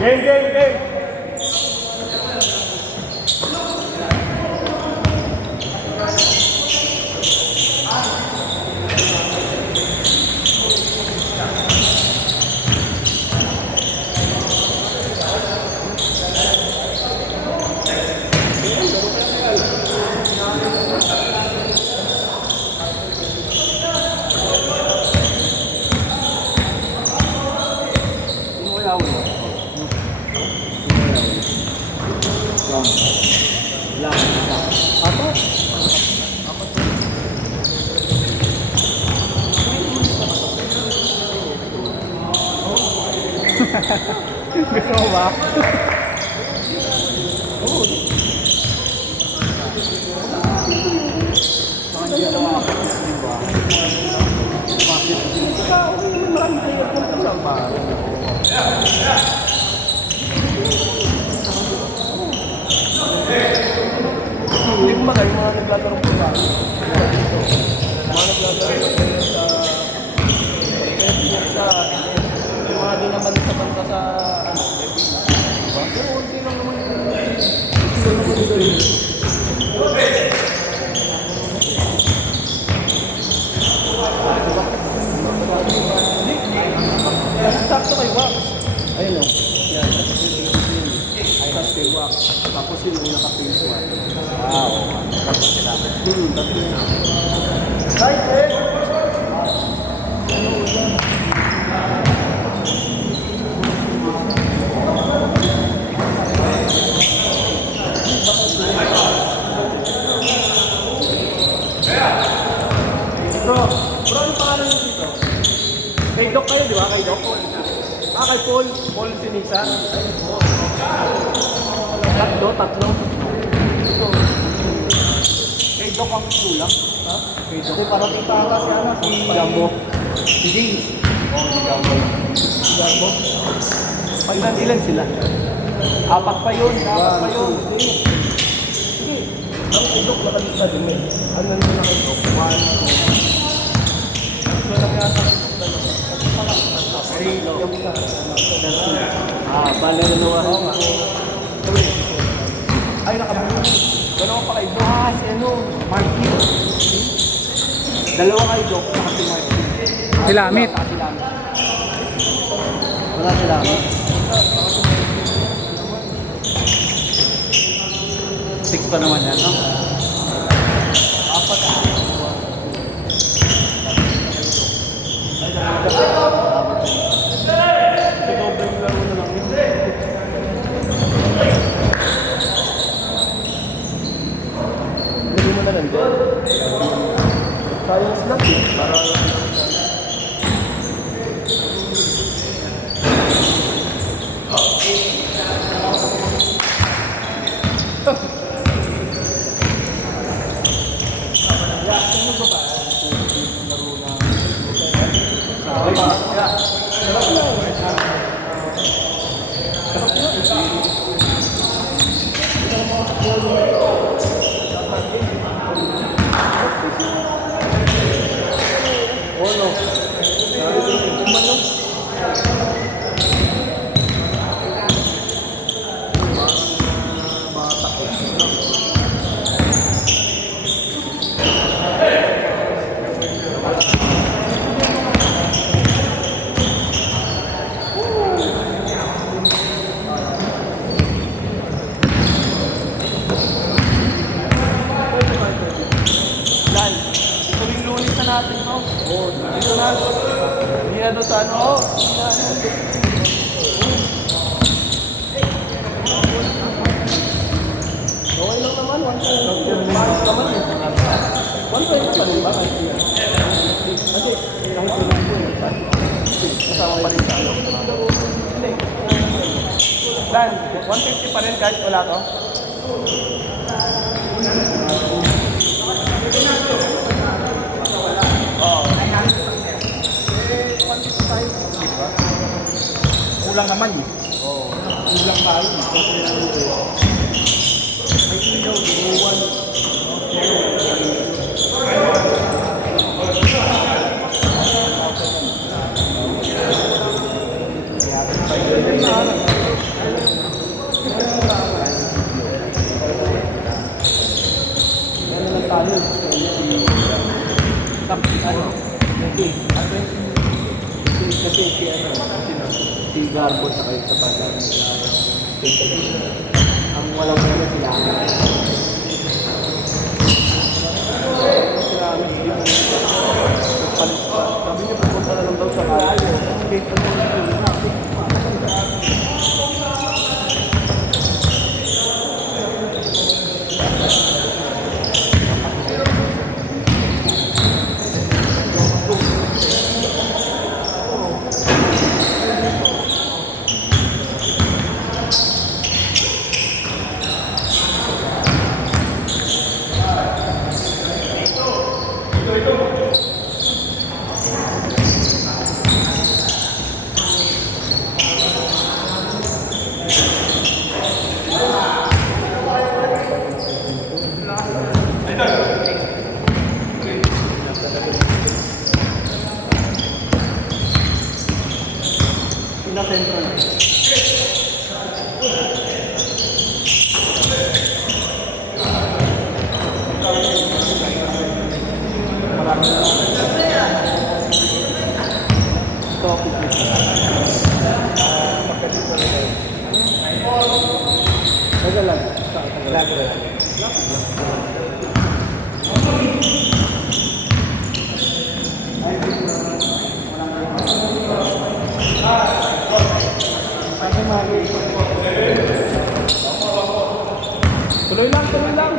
Game, game, game. Gusto mo ba? Hindi ko magaling mga naglalaro ko ba? Mga naglalaro ko sa yung mga di naman sa banda sa ano, diba? Pero hindi lang naman sakto kay Wax. Ayun o. Yan. Ay, tapos kay Wax. Tapos yun yung naka-face one. Wow. Tapos sila. Right, eh! Bro, ano pangalan niyo dito? Kay Doc kayo, di ba? Kay Doc? Kay Paul. Paul Sinisa. Tatlo. Ito. Kay Doc ang kulang. Ha? Kay Doc. Kasi parang kita ka si Gambo. Si James. Si Gambo. Si Gambo. Ilan sila? Apat pa yun. Sige. Ang kay Doc nakalista din eh. Ano nandun na kay Doc? 1, 2. Ito lang yata kay Doc dalawa. Bala na nawa. Oo nga. Ay, nakabuo. Dalawa pa kay Doc. Si ano? Marky. Dalawa kay Doc. Saka si Marky. Silamit. Wala silamit. 6 pa naman yan, no? Apat. Dobreng laro na lang yun. Hindi mo na lang din. Sayang snap eh. Para natin, no? Dito na. Hindi na doon sa ano. Okay lang naman. 1.5 naman eh. 1.5 naman eh. Bakit? Kasi, kahit yun lang yun. Kasama pa rin sa ano. Hindi. Dan, 150 pa rin kahit wala to. Kulang naman eh. Oo. Kulang tayo. May ilaw, dinuwan. Si Garbo sa kayo sa pagkakas. Ang walang muna sila. Sabi niyo pupunta na lang daw sa kaya. Tuloy lang, tuloy lang.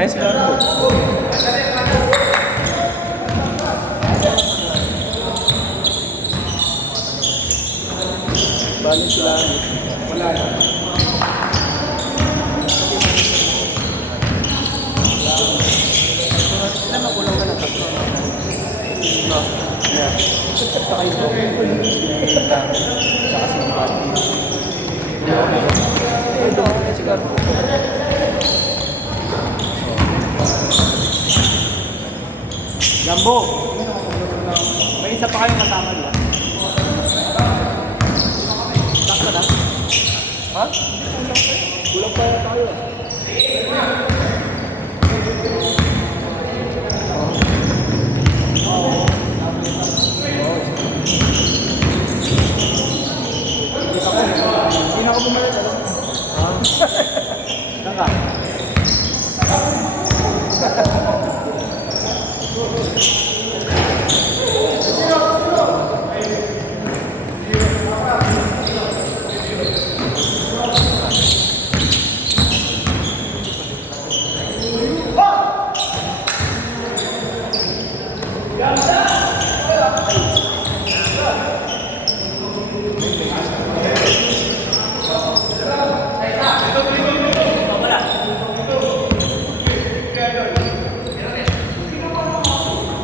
Ay, siguro. Balik sila. Wala na. Sila magulang ka na tatlo. No. Yeah. Saka ito. Saka simpati. Ito, siguro. Gambo! May isa pa kayong kasama nila? Takta na? Ha? Kulang pa tayo. Hindi na ako bumalik. Ha? Saan ka?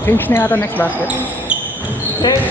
Change na yata next basket. Change.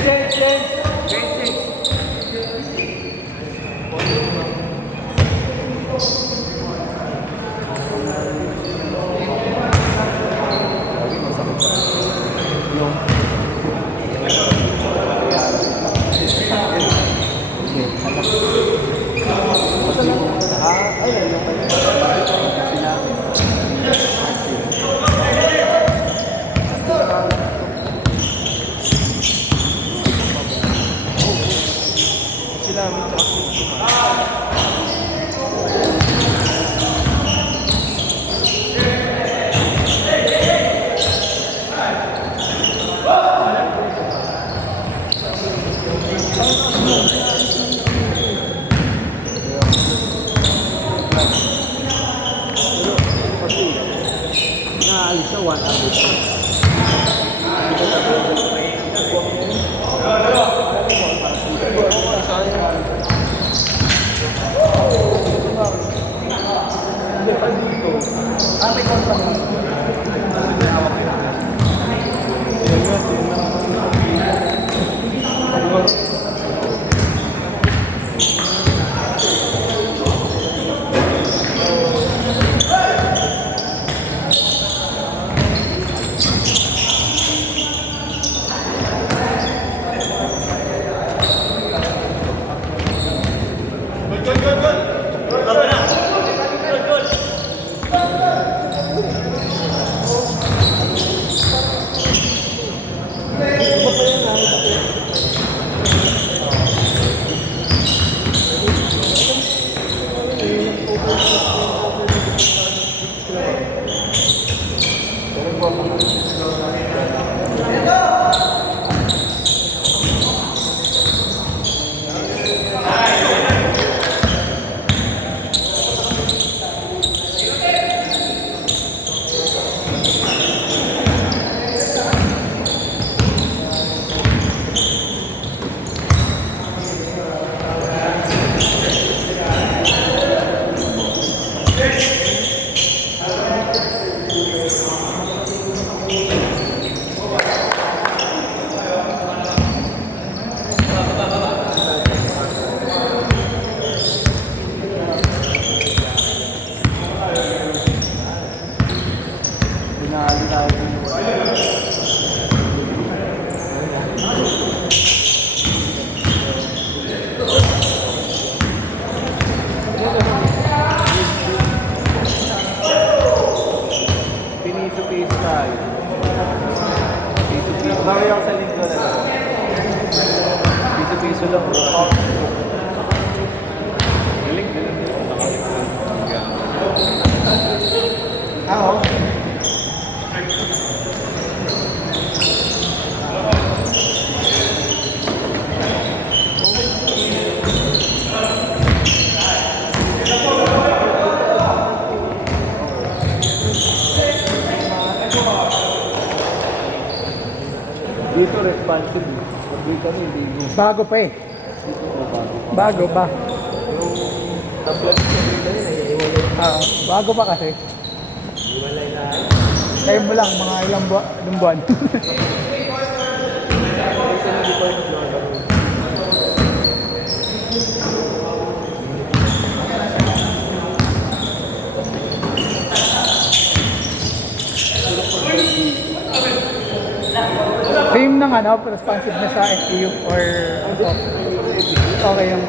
May contract. Pinali tayo din. Piso-piso tayo. Piso-piso. Bawi ako sa linggo na lang. Piso-piso lang. Galing. Ako? Dito responsive. Pag dito hindi mo. Bago pa eh. Bago pa. Tapos dito naiiwalay. Bago pa kasi. Iwalay na. Kayo mo lang, mga ilang buwan. Same ng ano, responsive na sa FTU or ano? Okay yung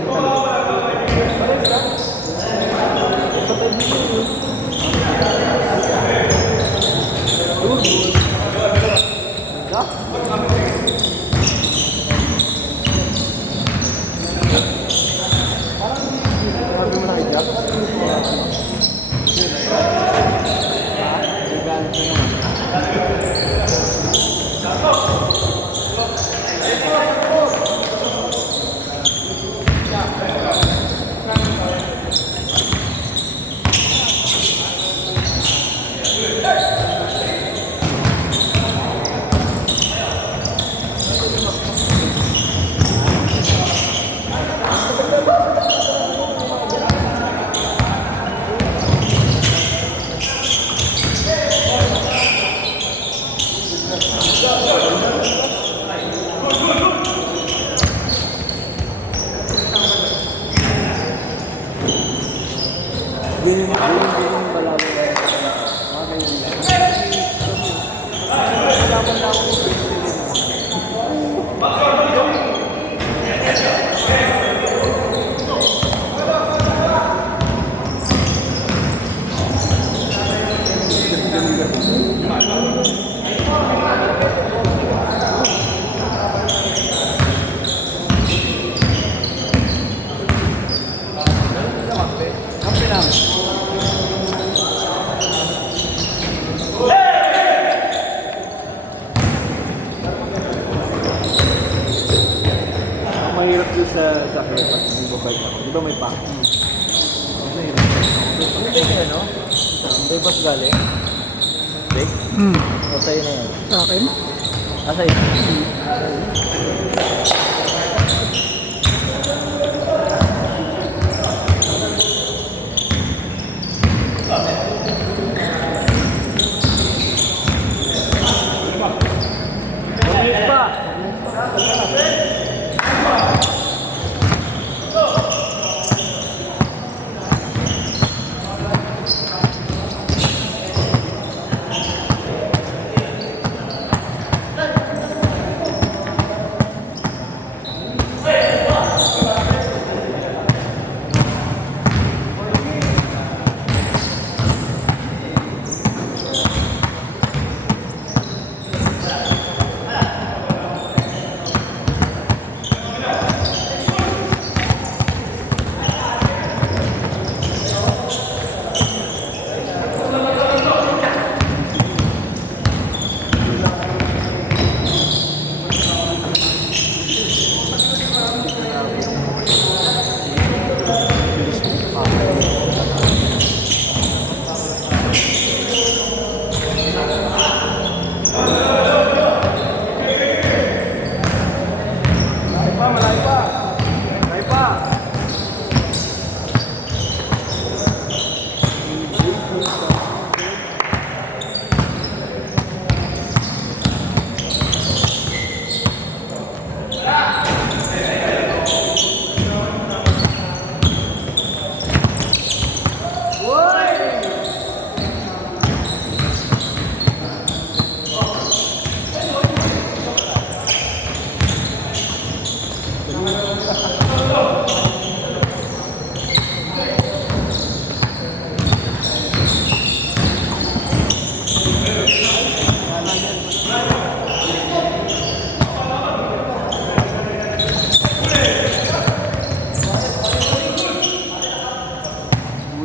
Ganyan pala ako. Malaman na ako. Kampi lang. Mahirap doon sa hair pag nag-bike ako. Di ba may pack? Ano ba yung ano? May bus galing? Bike? O sa'yo na yan. Sa akin. Sa'yo.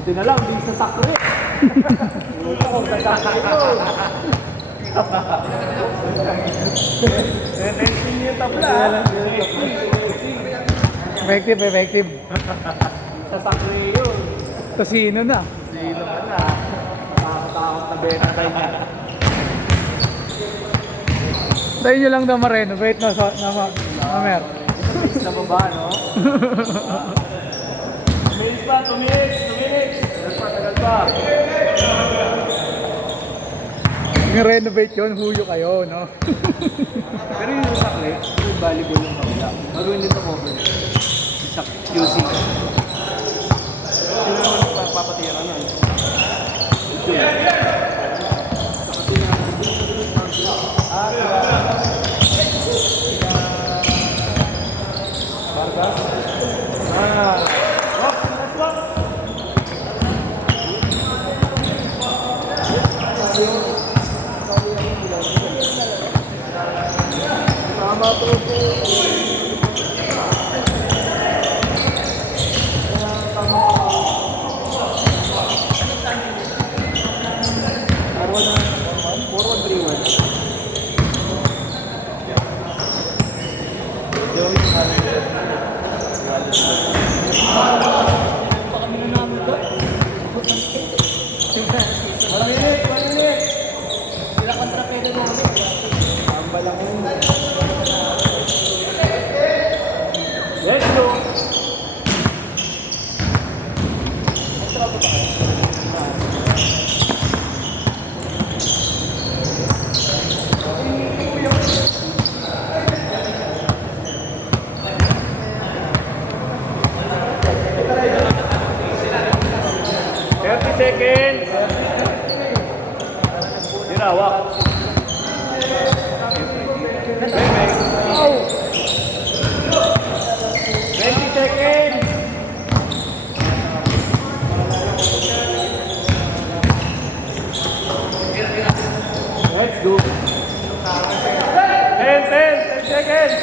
Buti na lang, hindi sasakto eh. Buti ko, sasakto yun. Testing niyo tabla. Effective, effective. Sasakto yun. Tosino na. Sino ka na? Nakakatakot na benatay niya. Tayo nyo lang daw ma-renovate na Mer. Tumis na baba, no? Tumis pa, tumis! Tagal pa. Yung renovate yun, huyo kayo, no? Pero yung sakli, yung volleyball yung kabila. Maroon din ito cover. Sa QC. Sino naman papatira na? Vargas? Tama to po. Forward 3-1. Sila kontrapero namin. Tambal ako. Let's go! Seconds. Dirawak. Oh. 20 seconds. Let's go. 10 seconds.